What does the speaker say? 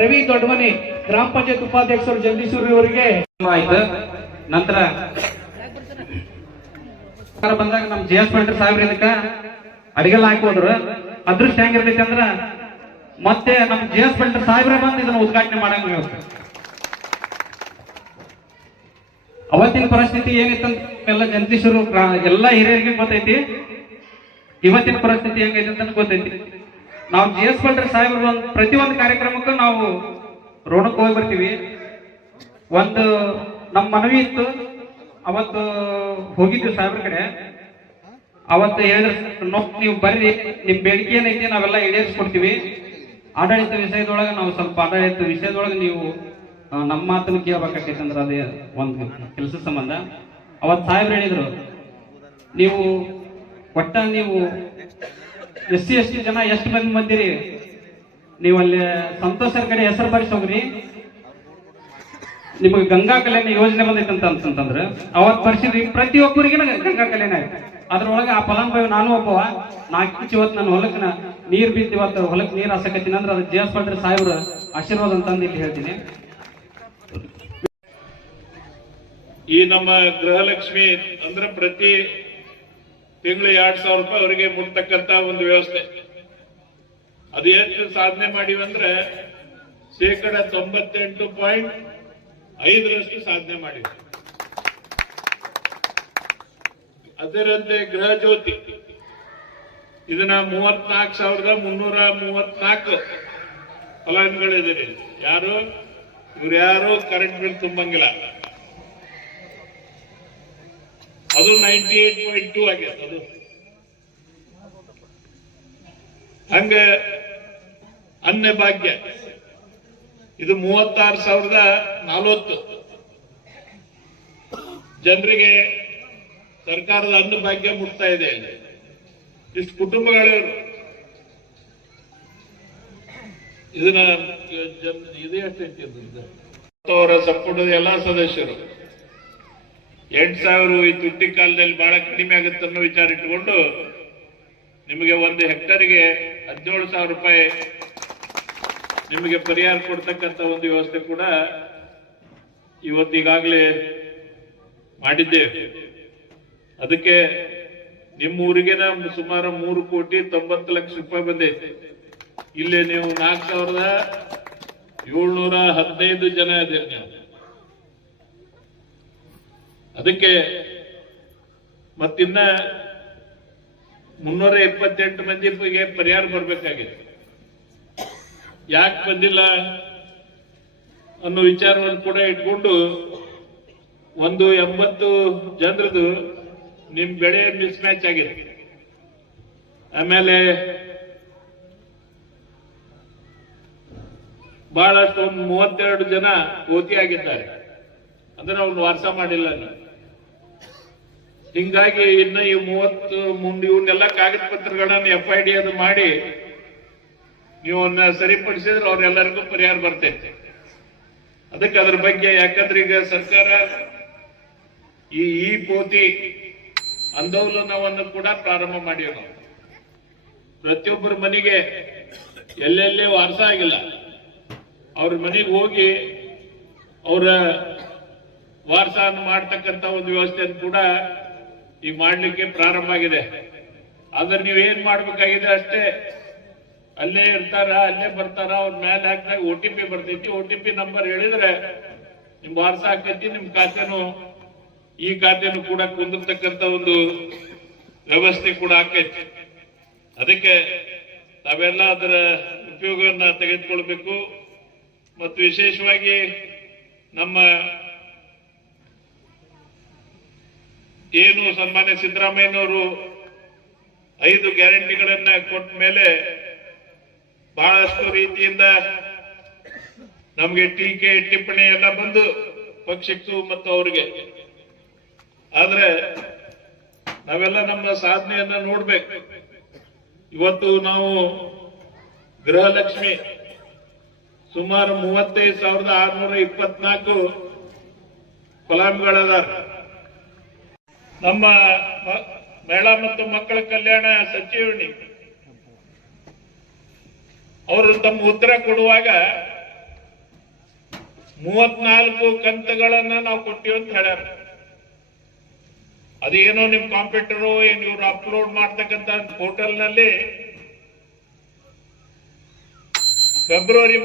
ರವಿ ದೊಡ್ಡಮನಿ ಗ್ರಾಮ ಪಂಚಾಯತ್ ಉಪಾಧ್ಯಕ್ಷರು ಜಗದೀಶ್ವರಿ ಅವರಿಗೆ ಆಯ್ತು. ನಂತರ ಬಂದಾಗ ನಮ್ JS ಪಾಟೀಲ್ ಸಾಹೇಬ್ರ ಇದಕ್ಕ ಅಡಿಗೆಲ್ಲ ಹಾಕಿ ಹೋದ್ರು. ಅದೃಷ್ಟ ಹೆಂಗಿರ್ತೈತಿ ಅಂದ್ರ ಮತ್ತೆ ನಮ್ JS ಪಾಟೀಲ್ ಸಾಹೇಬ್ರ ಬಂದು ಇದನ್ನ ಉದ್ಘಾಟನೆ ಮಾಡಂಗ ಅವತ್ತಿನ ಪರಿಸ್ಥಿತಿ ಏನಿತ್ತಂತ ಎಲ್ಲ ಜಗದೀಶರು ಎಲ್ಲ ಹಿರಿಯರಿಗೆ ಗೊತ್ತೈತಿ. ಇವತ್ತಿನ ಪರಿಸ್ಥಿತಿ ಹೆಂಗೈತಿ ಅಂತ ಗೊತ್ತೈತಿ. ನಾವು JS ಪಾಟೀಲ್ ಸಾಹೇಬ್ರ ಪ್ರತಿಯೊಂದು ಕಾರ್ಯಕ್ರಮಕ್ಕೂ ನಾವು ರೋಣಕ್ಕೆ ಹೋಗಿ ಬರ್ತೀವಿ. ಒಂದು ನಮ್ಮ ಮನವಿ ಇತ್ತು, ಅವತ್ತು ಹೋಗಿದ್ವಿ ಸಾಹೇಬ್ರ ಕಡೆ. ಅವತ್ತು ಹೇಳಿದ್ರೆ ನೀವು ಬರ್ರಿ, ನಿಮ್ ಬೇಡಿಕೆ ಏನೈತಿ ನಾವೆಲ್ಲ ಈಡೇರಿಸ್ಕೊಡ್ತೀವಿ. ಆಡಳಿತ ವಿಷಯದೊಳಗೆ ನಾವು ಸ್ವಲ್ಪ ಆಡಳಿತ ವಿಷಯದೊಳಗೆ ನೀವು ನಮ್ಮ ಮಾತನ್ನು ಕೇಳಬೇಕಾಕೈತೆ ಅಂದ್ರೆ ಅದೇ ಒಂದು ಕೆಲಸ ಸಂಬಂಧ. ಅವತ್ತು ಸಾಹೇಬ್ರು ಹೇಳಿದ್ರು, ನೀವು ಒಟ್ಟ ನೀವು SC ST ಜನ ಎಷ್ಟು ಮಂದಿ ಬಂದಿರಿ, ನೀವು ಅಲ್ಲಿ ಸಂತೋಷರ ಕಡೆ ಹೆಸರು ಬರಿಸಿ ಹೋಗ್ರಿ, ನಿಮಗೆ ಗಂಗಾ ಕಲ್ಯಾಣ ಯೋಜನೆ ಬಂದೈತೆ ಅಂತಂದ್ರೆ ಅವತ್ತು ಪರಿಸ್ಥಿತಿ ಪ್ರತಿಯೊಬ್ಬರಿಗೆ ಗಂಗಾ ಕಲ್ಯಾಣ ಆಯ್ತು. ಅದ್ರೊಳಗೆ ಆ ಫಲಾನುಭವಿ ನಾನು ಒಬ್ಬವ. 4 ಇಂಚ್ ಇವತ್ತು ನನ್ನ ಹೊಲಕ್ಕೆ ನೀರ್ ಬಿದ್ದು ಇವತ್ತು ಹೊಲಕ್ಕೆ ನೀರ್ ಹಾಸಕತ್ತೀನಿ ಅಂದ್ರೆ ಅದು JS ಪಾಟೀಲ್ ಸಾಹೇಬ್ರ ಆಶೀರ್ವಾದ ಅಂತಂದು ಇಲ್ಲಿ ಹೇಳ್ತೀನಿ. ಈ ನಮ್ಮ ಗೃಹಲಕ್ಷ್ಮಿ ಅಂದ್ರೆ ಪ್ರತಿ ತಿಂಗಳು 2,000 ರೂಪಾಯಿ ಅವರಿಗೆ ಮುಟ್ತಕ್ಕಂತ ಒಂದು ವ್ಯವಸ್ಥೆ. ಅದು ಎಷ್ಟು ಸಾಧನೆ ಮಾಡಿವಂದ್ರೆ 98.5% ಸಾಧನೆ ಮಾಡಿದೆ. ಅದರಂತೆ ಗೃಹ ಜ್ಯೋತಿ ಇದನ್ನ 34,334 ಫಲಾನುಭವಿಗಳಿದ್ದಾರೆ. ಇವ್ರು ಯಾರು ಕರೆಂಟ್ ಬಿಲ್ ತುಂಬಂಗಿಲ್ಲ. ಅದು 98.2 ಆಗೈತೆ. ಅದು ಹಂಗ ಅನ್ನ ಭಾಗ್ಯ ಇದು 36,040 ಜನರಿಗೆ ಸರ್ಕಾರದ ಅನ್ನ ಭಾಗ್ಯ ಮುಟ್ತಾ ಇದೆ. ಇಷ್ಟು ಕುಟುಂಬಗಳಿವರು ಇದನ್ನ ಇದೇ ಅಷ್ಟೈತಿ. ಅವರ ಸಂಪುಟದ ಎಲ್ಲಾ ಸದಸ್ಯರು 8,000 ಈ ತುಟ್ಟಿ ಕಾಲದಲ್ಲಿ ಬಹಳ ಕಡಿಮೆ ಆಗುತ್ತೆ ಅನ್ನೋ ವಿಚಾರ ಇಟ್ಟುಕೊಂಡು ನಿಮಗೆ 1 ಹೆಕ್ಟರ್ಗೆ 17,000 ರೂಪಾಯಿ ನಿಮಗೆ ಪರಿಹಾರ ಕೊಡ್ತಕ್ಕಂಥ ಒಂದು ವ್ಯವಸ್ಥೆ ಕೂಡ ಇವತ್ತೀಗಾಗಲೇ ಮಾಡಿದ್ದೇವೆ. ಅದಕ್ಕೆ ನಿಮ್ಮ ಊರಿಗೆ ಸುಮಾರು 3,90,00,000 ರೂಪಾಯಿ ಬಂದೈತೆ. ಇಲ್ಲಿ ನೀವು 4,715 ಜನ ಇದ್ದೀರಿ ನೀವು. ಅದಕ್ಕೆ ಮತ್ತಿನ್ನ 328 ಮಂದಿಗೆ ಪರಿಹಾರ ಬರಬೇಕಾಗಿದೆ. ಯಾಕೆ ಬಂದಿಲ್ಲ ಅನ್ನೋ ವಿಚಾರವನ್ನು ಕೂಡ ಇಟ್ಕೊಂಡು 80 ಜನರದು ನಿಮ್ ಬೆಳೆ ಮಿಸ್ ಮ್ಯಾಚ್ ಆಗಿದೆ. ಆಮೇಲೆ ಬಹಳಷ್ಟು 32 ಜನ ಓತಿ ಆಗಿದ್ದಾರೆ. ಅಂದ್ರೆ ಅವ್ನು ವಾರಸ ಮಾಡಿಲ್ಲ. ಹಿಂಗಾಗಿ ಇನ್ನು ಈ 30 ಇವನ್ನೆಲ್ಲ ಕಾಗದ ಪತ್ರಗಳನ್ನ FID ಅದು ಮಾಡಿ ನೀವನ್ನ ಸರಿಪಡಿಸಿದ್ರೆ ಅವ್ರೆಲ್ಲರಿಗೂ ಪರಿಹಾರ ಬರ್ತೈತೆ. ಅದಕ್ಕೆ ಅದ್ರ ಬಗ್ಗೆ ಯಾಕಂದ್ರೆ ಈಗ ಸರ್ಕಾರ ಈ ಪೋತಿ ಆಂದೋಲನವನ್ನು ಕೂಡ ಪ್ರಾರಂಭ ಮಾಡಿವಿ ನಾವು. ಪ್ರತಿಯೊಬ್ಬರ ಮನೆಗೆ ಎಲ್ಲೆಲ್ಲೇ ವಾರಸ ಆಗಿಲ್ಲ ಅವ್ರ ಮನೆಗೆ ಹೋಗಿ ಅವರ ವಾರಸನ್ನು ಮಾಡ್ತಕ್ಕಂಥ ಒಂದು ವ್ಯವಸ್ಥೆಯನ್ನು ಕೂಡ ಈಗ ಮಾಡ್ಲಿಕ್ಕೆ ಪ್ರಾರಂಭ ಆಗಿದೆ. ಆದ್ರೆ ನೀವೇನ್ ಮಾಡ್ಬೇಕಾಗಿದೆ ಅಷ್ಟೇ, ಅಲ್ಲೇ ಇರ್ತಾರ, ಅಲ್ಲೇ ಬರ್ತಾರ, ಅವ್ರ ಮೇಲೆ ಹಾಕಿದಾಗ OTP ಬರ್ತೈತಿ. OTP ನಂಬರ್ ಹೇಳಿದ್ರೆ ನಿಮ್ ವಾರಸ ಹಾಕೈತಿ, ನಿಮ್ ಖಾತೆನು ಈ ಖಾತೆನು ಕೂಡ ಕುಂದಿರ್ತಕ್ಕಂಥ ಒಂದು ವ್ಯವಸ್ಥೆ ಕೂಡ ಆಕೈತಿ. ಅದಕ್ಕೆ ತಾವೆಲ್ಲ ಅದರ ಉಪಯೋಗವನ್ನ ತೆಗೆದುಕೊಳ್ಬೇಕು. ಮತ್ತು ವಿಶೇಷವಾಗಿ ನಮ್ಮ ಏನು ಸನ್ಮಾನ್ಯ ಸಿದ್ದರಾಮಯ್ಯನವರು 5 ಗ್ಯಾರಂಟಿಗಳನ್ನ ಕೊಟ್ಟ ಮೇಲೆ ಬಹಳಷ್ಟು ರೀತಿಯಿಂದ ನಮಗೆ ಟೀಕೆ ಟಿಪ್ಪಣಿ ಎಲ್ಲ ಬಂದು ಪಕ್ಷಕ್ಕೂ ಮತ್ತು ಅವರಿಗೆ. ಆದ್ರೆ ನಾವೆಲ್ಲ ನಮ್ಮ ಸಾಧನೆಯನ್ನ ನೋಡ್ಬೇಕು. ಇವತ್ತು ನಾವು ಗೃಹಲಕ್ಷ್ಮಿ ಸುಮಾರು 35,624 ಫಲಾನುಭವಿಗಳದಾರ. ನಮ್ಮ ಮಹಿಳಾ ಮತ್ತು ಮಕ್ಕಳ ಕಲ್ಯಾಣ ಸಚಿವಣಿ ಅವರು ತಮ್ಮ ಉತ್ತರ ಕೊಡುವಾಗ 34 ಕಂತುಗಳನ್ನ ನಾವು ಕೊಟ್ಟಿವಿ ಅಂತ ಹೇಳ್ಯಾರ. ಅದೇನೋ ನಿಮ್ ಕಾಂಪ್ಯೂಟರು ಏನ್ ಇವ್ರು ಅಪ್ಲೋಡ್ ಮಾಡ್ತಕ್ಕಂಥ ಪೋರ್ಟಲ್ ನಲ್ಲಿ ಫೆಬ್ರವರಿ